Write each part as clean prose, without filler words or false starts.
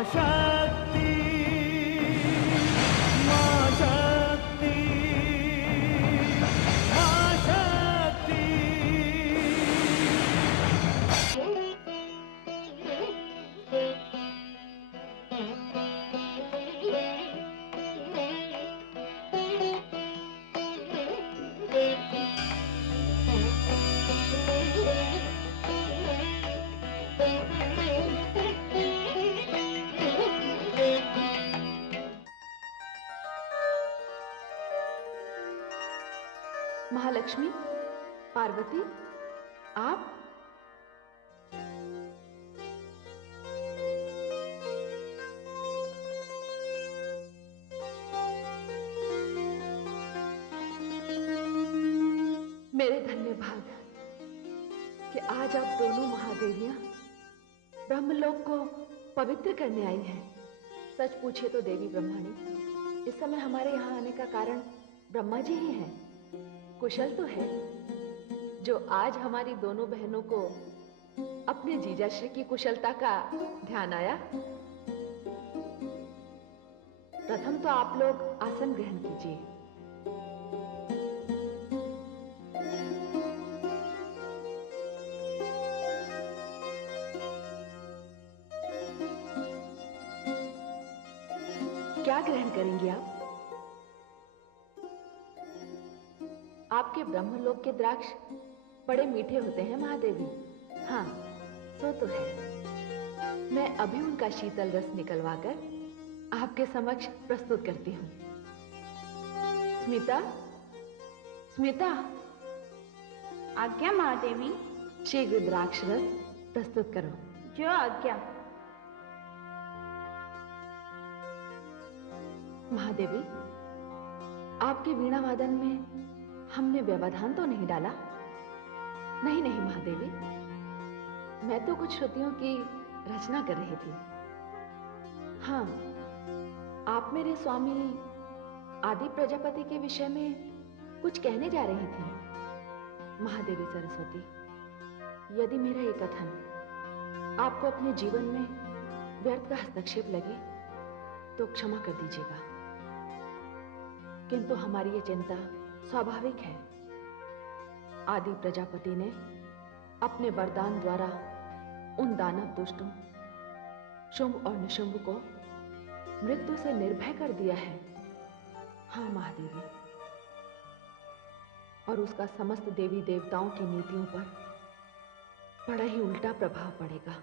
शक्ति, माँ शक्ति, माँ शक्ति। महालक्ष्मी, पार्वती, आप? मेरे धन्य भाग कि आज आप दोनों महादेवियां ब्रह्मलोक को पवित्र करने आई हैं। सच पूछे तो देवी ब्रह्माणी, इस समय हमारे यहाँ आने का कारण ब्रह्मा जी ही हैं। कुशल तो है जो आज हमारी दोनों बहनों को अपने जीजाश्री की कुशलता का ध्यान आया। प्रथम तो आप लोग आसन ग्रहण कीजिए। क्या ग्रहण करेंगी आप? आपके ब्रह्मलोक के द्राक्ष बड़े मीठे होते हैं महादेवी। हाँ, सो तो है। मैं अभी उनका शीतल रस निकलवाकर आपके समक्ष प्रस्तुत करती हूँ। स्मिता, स्मिता। आज्ञा महादेवी। शीघ्र द्राक्ष रस प्रस्तुत करो। जो आज्ञा। महादेवी, आपके वीणा वादन में हमने व्यवधान तो नहीं डाला? नहीं नहीं महादेवी, मैं तो कुछ श्रुतियों की रचना कर रही थी। हाँ, आप मेरे स्वामी आदि प्रजापति के विषय में कुछ कहने जा रही थी। महादेवी सरस्वती, यदि मेरा ये कथन आपको अपने जीवन में व्यर्थ का हस्तक्षेप लगे तो क्षमा कर दीजिएगा, किंतु हमारी ये चिंता स्वाभाविक है। आदि प्रजापति ने अपने वरदान द्वारा उन दानव दुष्टों शुंभ और निशुंभ को मृत्यु से निर्भय कर दिया है। हाँ महादेवी, और उसका समस्त देवी देवताओं की नीतियों पर बड़ा ही उल्टा प्रभाव पड़ेगा।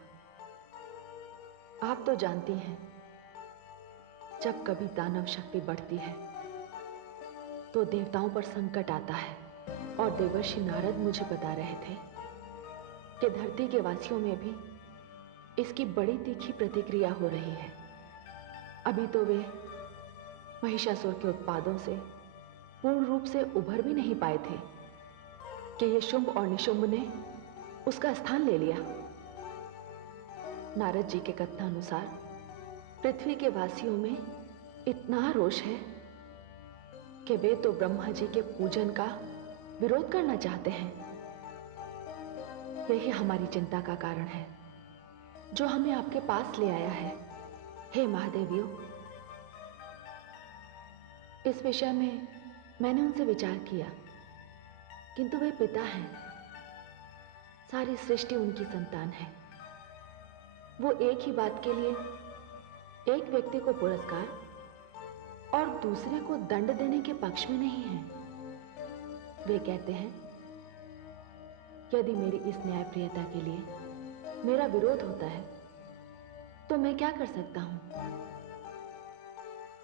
आप तो जानती हैं, जब कभी दानव शक्ति बढ़ती है तो देवताओं पर संकट आता है। और देवर्षि नारद मुझे बता रहे थे कि धरती के वासियों में भी इसकी बड़ी तीखी प्रतिक्रिया हो रही है। अभी तो वे महिषासुर के उत्पादों से पूर्ण रूप से उभर भी नहीं पाए थे कि ये शुंभ और निशुंभ ने उसका स्थान ले लिया। नारद जी के कथनानुसार पृथ्वी के वासियों में इतना रोष है कि वे तो ब्रह्मा जी के पूजन का विरोध करना चाहते हैं। यही हमारी चिंता का कारण है जो हमें आपके पास ले आया है। हे महादेवियों, इस विषय में मैंने उनसे विचार किया, किंतु वे पिता हैं, सारी सृष्टि उनकी संतान है। वो एक ही बात के लिए एक व्यक्ति को पुरस्कार और दूसरे को दंड देने के पक्ष में नहीं है। वे कहते हैं, यदि मेरी इस न्यायप्रियता के लिए मेरा विरोध होता है तो मैं क्या कर सकता हूं?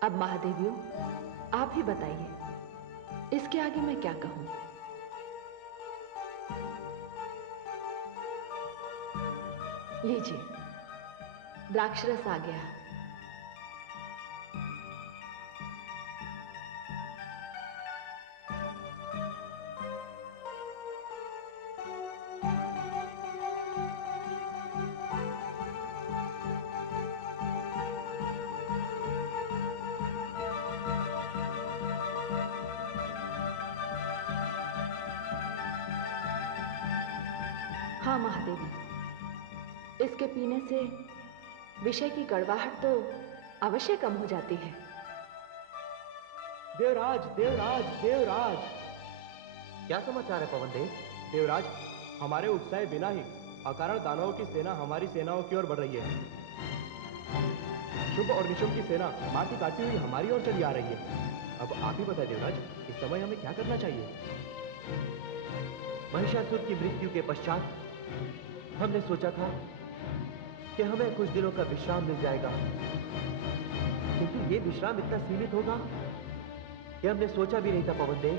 अब महादेवियों, आप ही बताइए, इसके आगे मैं क्या कहूं? लीजिए, द्राक्षरस आ गया। हाँ महादेवी, इसके पीने से विषय की कड़वाहट तो अवश्य कम हो जाती है। देवराज, देवराज, देवराज! क्या समाचार है पवन देव? देवराज, हमारे उत्साह बिना ही अकारण दानवों की सेना हमारी सेनाओं की ओर बढ़ रही है। शुभ और निशुंभ की सेना माटी काटती हुई हमारी ओर चली आ रही है। अब आप ही बताएं देवराज, इस समय हमें क्या करना चाहिए? महिषासुर की मृत्यु के पश्चात हमने सोचा था कि हमें कुछ दिनों का विश्राम मिल जाएगा, किंतु ये विश्राम इतना सीमित होगा ये हमने सोचा भी नहीं था पवन देव।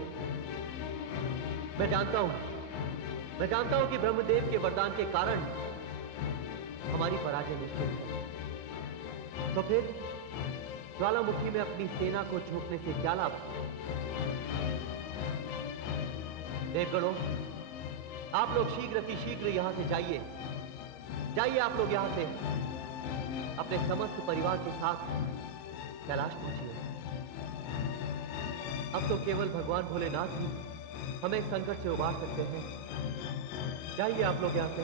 मैं जानता हूं कि ब्रह्मदेव के वरदान के कारण हमारी पराजय निश्चित है। तो फिर ज्वालामुखी में अपनी सेना को झोंकने से क्या लाभ? देवगणों, आप लोग शीघ्र यहां से जाइए आप लोग यहां से अपने समस्त परिवार के साथ कैलाश पहुंचिए। अब तो केवल भगवान भोलेनाथ ही हमें इस संकट से उबार सकते हैं। जाइए आप लोग यहां से।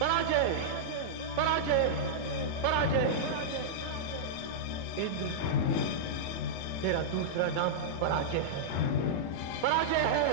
पराजय, पराजय, पराजय! इंद्र, तेरा दूसरा नाम पराजय है, पराजय है।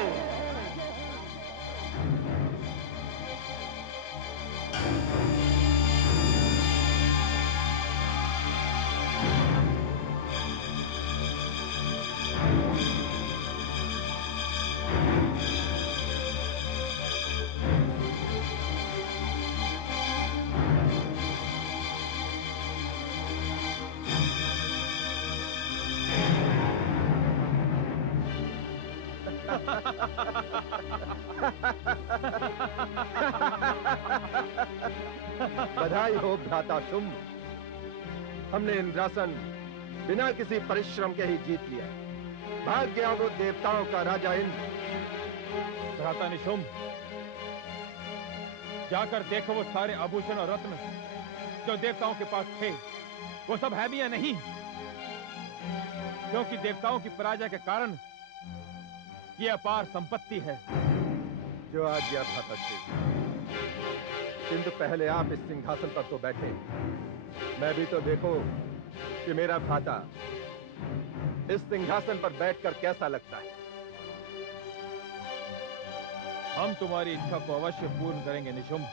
बधाई हो भ्राता शुंभ, हमने इंद्रासन बिना किसी परिश्रम के ही जीत लिया। भाग गया वो देवताओं का राजा इंद्र। भ्राता निशुंभ, जाकर देखो वो सारे आभूषण और रत्न जो देवताओं के पास थे, वो सब है भी या नहीं? क्योंकि देवताओं की पराजय के कारण ये अपार संपत्ति है। जो आज्ञा भ्राता श्री, किंतु पहले आप इस सिंहासन पर तो बैठे, मैं भी तो देखो कि मेरा भ्राता इस सिंहासन पर बैठकर कैसा लगता है। हम तुम्हारी इच्छा को अवश्य पूर्ण करेंगे निशुंभ।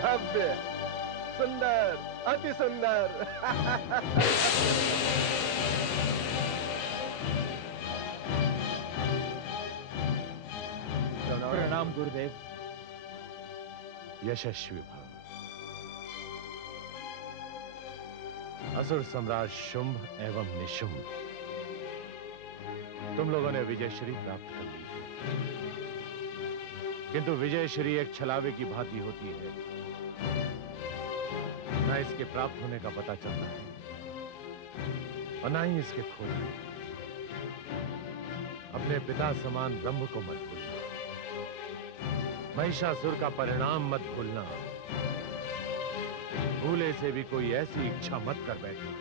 भव्य, सुंदर, अति सुंदर। प्रणाम गुरुदेव। यशस्वी भव। असुर सम्राट शुंभ एवं निशुंभ, तुम लोगों ने विजयश्री प्राप्त कर ली, किंतु विजयश्री एक छलावे की भांति होती है, न इसके प्राप्त होने का पता चलता है और न ही इसके खोने। अपने पिता समान ब्रह्म को मत भूलना, महिषासुर का परिणाम मत भूलना, भूले से भी कोई ऐसी इच्छा मत कर बैठना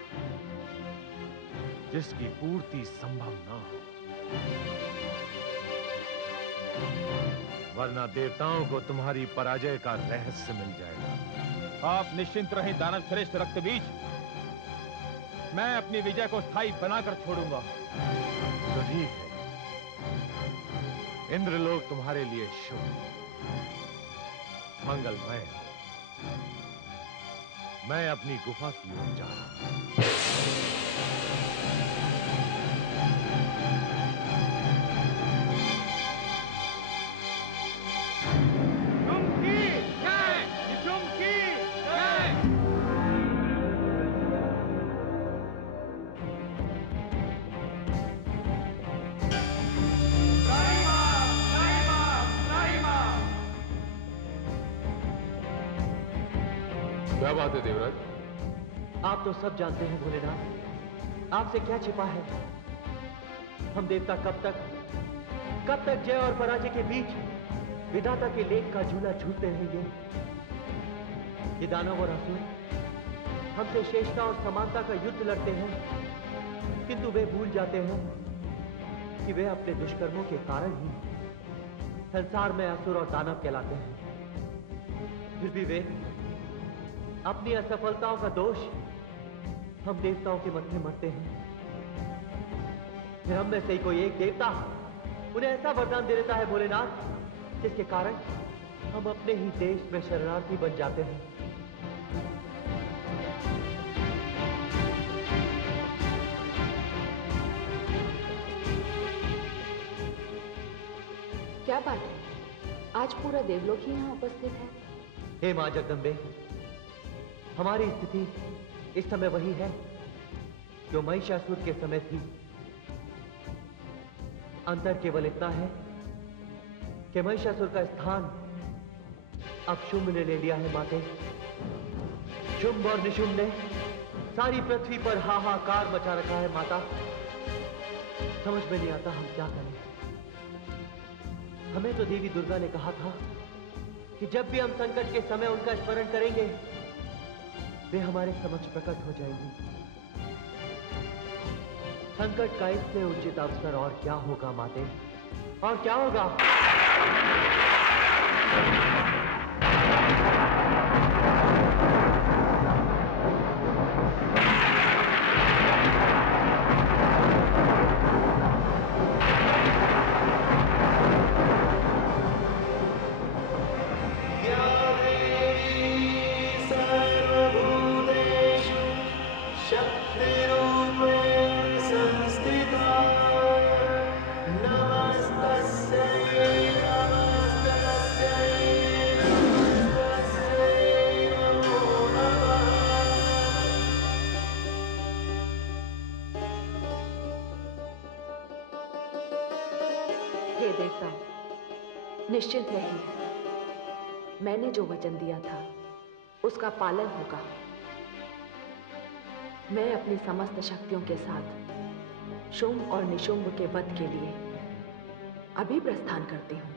जिसकी पूर्ति संभव ना हो, वरना देवताओं को तुम्हारी पराजय का रहस्य मिल जाएगा। आप निश्चिंत रहें दानव श्रेष्ठ रक्तबीज, मैं अपनी विजय को स्थायी बनाकर छोड़ूंगा। तो ठीक है, इंद्रलोक तुम्हारे लिए शुभ मंगलमय हो। मैं अपनी गुफा की ओर जा रहा हूं। क्या बात है देवराज? आप तो सब जानते हैं भोलेनाथ, आपसे क्या छिपा है। हम देवता कब तक जय और पराजय के बीच विधाता के लेख का झूला झूलते रहेंगे। ये दानव और असुर हमसे शेषता और समानता का युद्ध लड़ते हैं, किंतु वे भूल जाते हैं कि वे अपने दुष्कर्मों के कारण ही संसार में असुर और दानव कहलाते हैं। फिर भी वे अपनी असफलताओं का दोष हम देवताओं के मत्थे मरते हैं। फिर हम में से ही कोई एक देवता उन्हें ऐसा वरदान दे देता है भोलेनाथ, जिसके कारण हम अपने ही देश में शरणार्थी बन जाते हैं। क्या बात है, आज पूरा देवलोक ही यहाँ उपस्थित है। हे मां जगदम्बे, हमारी स्थिति इस समय वही है जो महिषासुर के समय थी। अंतर केवल इतना है कि महिषासुर का स्थान अब शुंभ ने ले लिया है माते। शुंभ और निशुंभ ने सारी पृथ्वी पर हाहाकार मचा रखा है माता। समझ में नहीं आता हम क्या करें। हमें तो देवी दुर्गा ने कहा था कि जब भी हम संकट के समय उनका स्मरण करेंगे वे हमारे समक्ष प्रकट हो जाएंगी। संकट का इससे उचित अवसर और क्या होगा माते, और क्या होगा? हे देवता, निश्चिंत रहिए, मैंने जो वचन दिया था उसका पालन होगा। मैं अपनी समस्त शक्तियों के साथ शुंभ और निशुंभ के वध के लिए अभी प्रस्थान करती हूँ।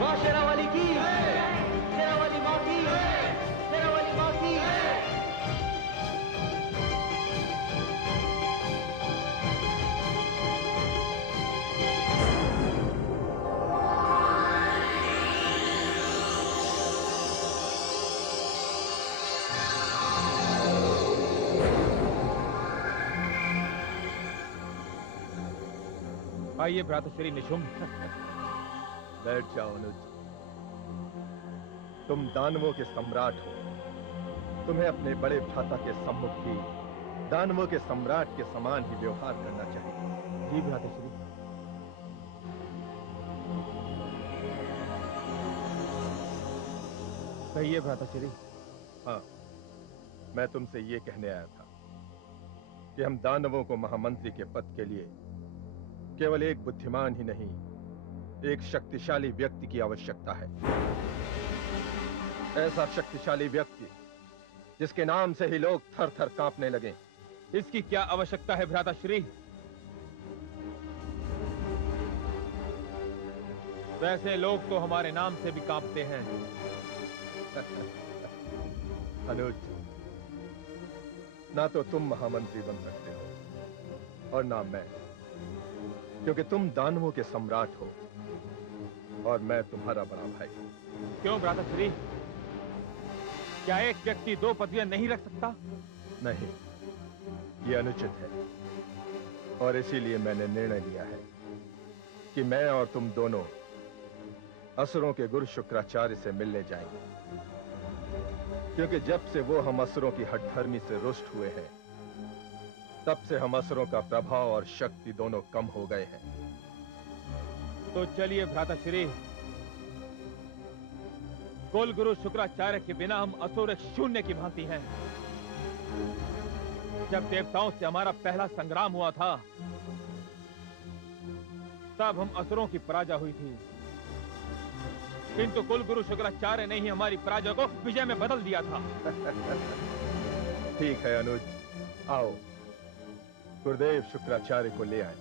मां शेरावाली की, शेरावाली मां की, शेरावाली मां की। आइए भ्रातश्री निशुंभ। बैठ जाओ अनुज। तुम दानवों के सम्राट हो। तुम्हें अपने बड़े भ्राता के सम्मुख भी दानवों के सम्राट के समान ही व्यवहार करना चाहिए। जी भ्रातश्री। कहिए भ्रातश्री। हाँ, मैं तुमसे ये कहने आया था कि हम दानवों को महामंत्री के पद के लिए केवल एक बुद्धिमान ही नहीं, एक शक्तिशाली व्यक्ति की आवश्यकता है। ऐसा शक्तिशाली व्यक्ति जिसके नाम से ही लोग थर थर कांपने लगे। इसकी क्या आवश्यकता है भ्राताश्री? वैसे लोग तो हमारे नाम से भी कांपते हैं। अनुज, ना तो तुम महामंत्री बन सकते हो और ना मैं, क्योंकि तुम दानवों के सम्राट हो और मैं तुम्हारा बड़ा भाई। क्यों भ्राताश्री? क्या एक व्यक्ति दो पदवियां नहीं रख सकता? नहीं, ये अनुचित है और इसीलिए मैंने निर्णय लिया है कि मैं और तुम दोनों असुरों के गुरु शुक्राचार्य से मिलने जाएंगे, क्योंकि जब से वो हम असुरों की हठधर्मी से रुष्ट हुए हैं तब से हम असुरों का प्रभाव और शक्ति दोनों कम हो गए हैं। तो चलिए भ्राताश्री, कुल गुरु शुक्राचार्य के बिना हम असुर एक शून्य की भांति हैं। जब देवताओं से हमारा पहला संग्राम हुआ था तब हम असुरों की पराजय हुई थी, किंतु कुल गुरु शुक्राचार्य ने ही हमारी पराजय को विजय में बदल दिया था। ठीक है अनुज, आओ गुरुदेव शुक्राचार्य को ले आए।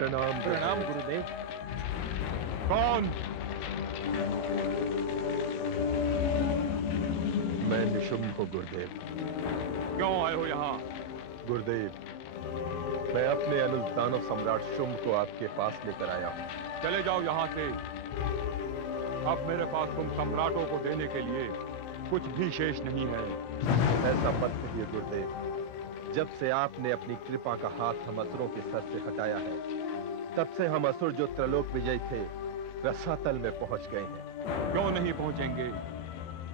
प्रणाम प्रणाम गुरुदेव। कौन? मैं निशुम्भ हूँ गुरुदेव। क्यों आए हो यहाँ? गुरुदेव, मैं अपने अनुज दानव सम्राट शुंभ को आपके पास लेकर आया हूँ। चले जाओ यहाँ से। अब मेरे पास तुम सम्राटों को देने के लिए कुछ भी शेष नहीं है। ऐसा मत कहिए गुरुदेव। जब से आपने अपनी कृपा का हाथ हम असुरों के सर से हटाया है, तब से हम असुर जो त्रलोक विजयी थे, रसातल में पहुंच गए हैं। क्यों नहीं पहुंचेंगे?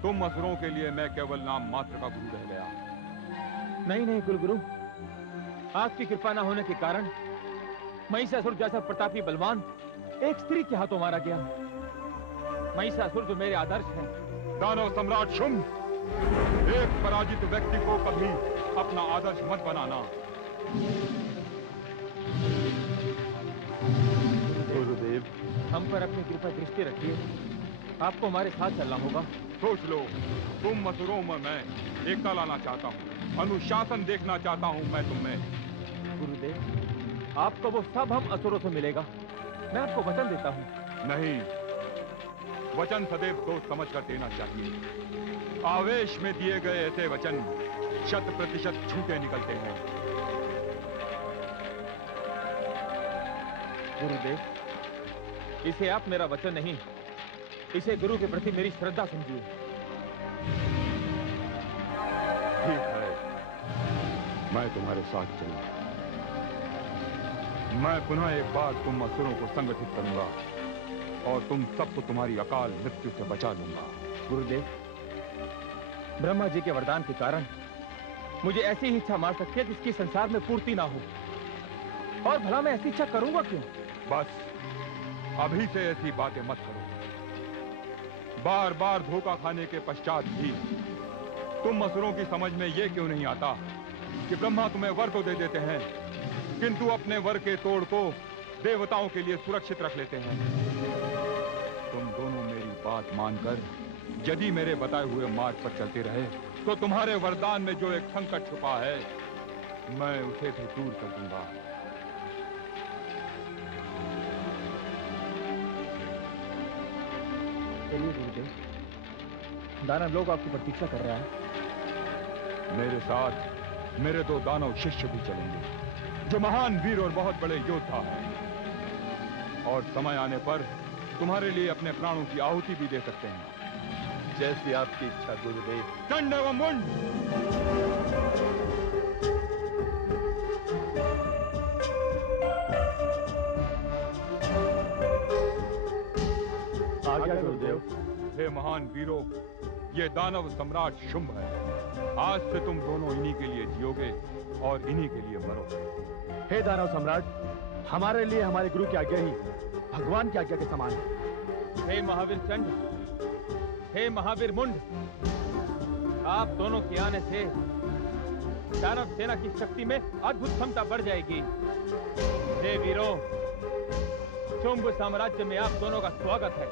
तुम असुरों के लिए मैं केवल नाम मात्र का गुरु रह गया। नहीं नहीं कुलगुरु, आपकी कृपा न होने के कारण महिषासुर जैसा प्रतापी बलवान एक स्त्री के हाथों मारा गया। महिषासुर जो मेरे आदर्श है। दानव सम्राट शुंभ, एक पराजित व्यक्ति को कभी अपना आदर्श मत बनाना। गुरुदेव, हम पर अपनी कृपा दृष्टि रखिए। आपको हमारे साथ चलना होगा। सोच लो, तुम असुरों में मैं एकता लाना चाहता हूँ, अनुशासन देखना चाहता हूँ मैं तुम्हें। गुरुदेव, आपको वो सब हम असुरों से मिलेगा। मैं आपको वचन देता हूँ। नहीं, वचन सदैव सोच समझ कर देना चाहिए। आवेश में दिए गए ऐसे वचन 100% झूठे निकलते हैं। गुरुदेव, इसे आप मेरा वचन नहीं, इसे गुरु के प्रति मेरी श्रद्धा समझिए। ठीक है, मैं तुम्हारे साथ चलूंगा। मैं पुनः एक बार तुम असुरों को संगठित करूंगा और तुम सबको तुम्हारी अकाल मृत्यु से बचा लूंगा। गुरुदेव, ब्रह्मा जी के वरदान के कारण मुझे ऐसी ही इच्छा मार सकती है जिसकी संसार में पूर्ति ना हो। और भला मैं ऐसी इच्छा करूंगा क्यों? बस अभी से ऐसी बातें मत करो। बार बार धोखा खाने के पश्चात भी तुम असुरों की समझ में यह क्यों नहीं आता कि ब्रह्मा तुम्हें वर तो दे देते हैं, किंतु अपने वर के तोड़ को देवताओं के लिए सुरक्षित रख लेते हैं। तुम दोनों मेरी बात मानकर यदि मेरे बताए हुए मार्ग पर चलते रहे तो तुम्हारे वरदान में जो एक संकट छुपा है, मैं उसे भी दूर कर दूंगा। चलिए गुरुदेव, दानव लोग आपकी प्रतीक्षा कर रहा है। मेरे साथ मेरे 2 दानव शिष्य भी चलेंगे, जो महान वीर और बहुत बड़े योद्धा हैं, और समय आने पर तुम्हारे लिए अपने प्राणों की आहुति भी दे सकते हैं। जैसी आपकी इच्छा गुरुदेव। दंड एवं मुंड। आज्ञा गुरुदेव। हे महान वीरों, ये दानव सम्राट शुंभ है। आज से तुम दोनों इन्हीं के लिए जियोगे और इन्हीं के लिए मरोगे। हे दानव सम्राट, हमारे लिए हमारे गुरु की आज्ञा ही भगवान की आज्ञा के समान है। हे महावीर चंड, हे महावीर मुंड, आप दोनों के आने से दानव सेना की शक्ति में अद्भुत क्षमता बढ़ जाएगी। हे वीरों, शुंभ साम्राज्य में आप दोनों का स्वागत है।